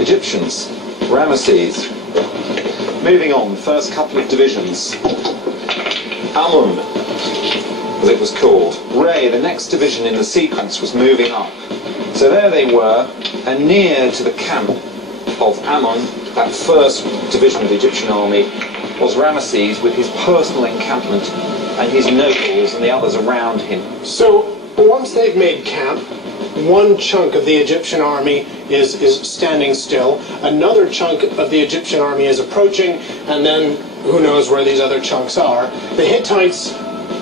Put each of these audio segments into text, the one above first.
Egyptians, Ramesses. Moving on, first couple of divisions. Amun, as it was called. Re, the next division in the sequence, was moving up. So there they were, and near to the camp of Amun, that first division of the Egyptian army, was Ramesses with his personal encampment and his nobles and the others around him. So once they've made camp, one chunk of the Egyptian army is standing still, another chunk of the Egyptian army is approaching, and then who knows where these other chunks are. The Hittites,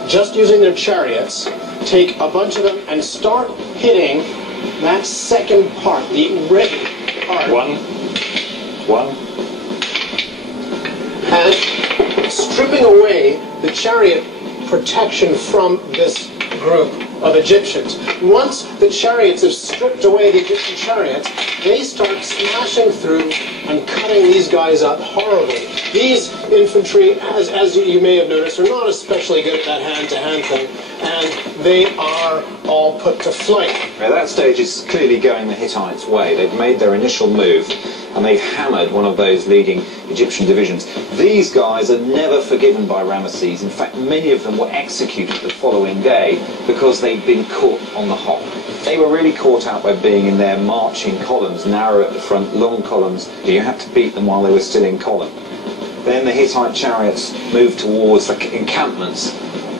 just using their chariots, take a bunch of them and start hitting that second part, the red part. One. And stripping away the chariot protection from this group of Egyptians. Once the chariots have stripped away the Egyptian chariots, they start smashing through and cutting these guys up horribly. These infantry, as you may have noticed, are not especially good at that hand-to-hand thing, and they are all put to flight. At that stage, it's clearly going the Hittites' way. They've made their initial move, and they've hammered one of those leading Egyptian divisions. These guys are never forgiven by Ramesses. In fact, many of them were executed the following day because they'd been caught on the hop. They were really caught out by being in their marching columns, narrow at the front, long columns. You had to beat them while they were still in column. Then the Hittite chariots moved towards the encampments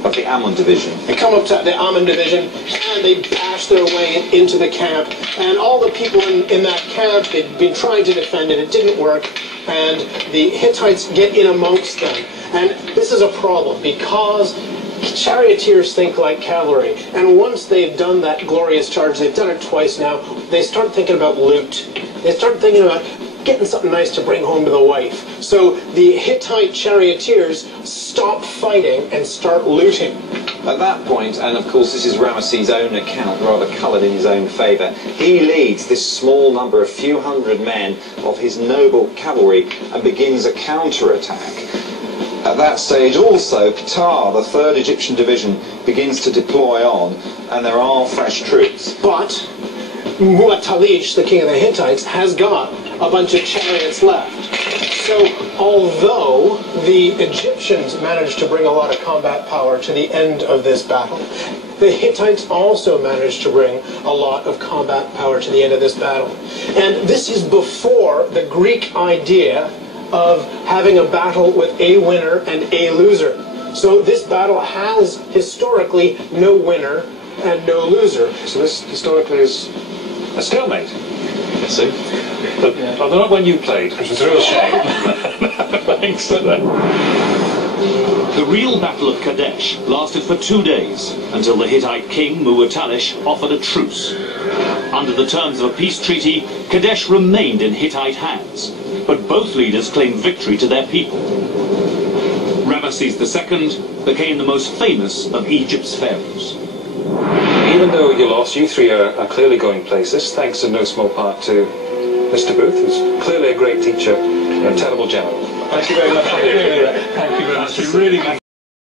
of the Amun division. They come up to the Amun division and they bash their way into the camp, and all the people in that camp, they'd been trying to defend it, it didn't work, and the Hittites get in amongst them. And this is a problem because charioteers think like cavalry, and once they've done that glorious charge, they've done it twice now, they start thinking about loot. They start thinking about getting something nice to bring home to the wife. So the Hittite charioteers stop fighting and start looting. At that point, and of course this is Ramesses' own account, rather coloured in his own favour, he leads this small number, a few hundred men, of his noble cavalry and begins a counter-attack. At that stage also, Qatar, the 3rd Egyptian division, begins to deploy on, and there are fresh troops. But Muwatalli, the king of the Hittites, has got a bunch of chariots left. So although the Egyptians managed to bring a lot of combat power to the end of this battle, the Hittites also managed to bring a lot of combat power to the end of this battle. And this is before the Greek idea of having a battle with a winner and a loser. So this battle has historically no winner and no loser. So this historically is a stalemate. You see? But not when you played, which was a real shame. Thanks for that. The real Battle of Kadesh lasted for 2 days until the Hittite king Muwatalli offered a truce. Under the terms of a peace treaty, Kadesh remained in Hittite hands, but both leaders claimed victory to their people. Ramesses II became the most famous of Egypt's pharaohs. Even though you lost, you three are clearly going places, thanks in no small part to Mr. Booth, who's clearly a great teacher and a terrible general. Thank you very much. Thank you very much. Really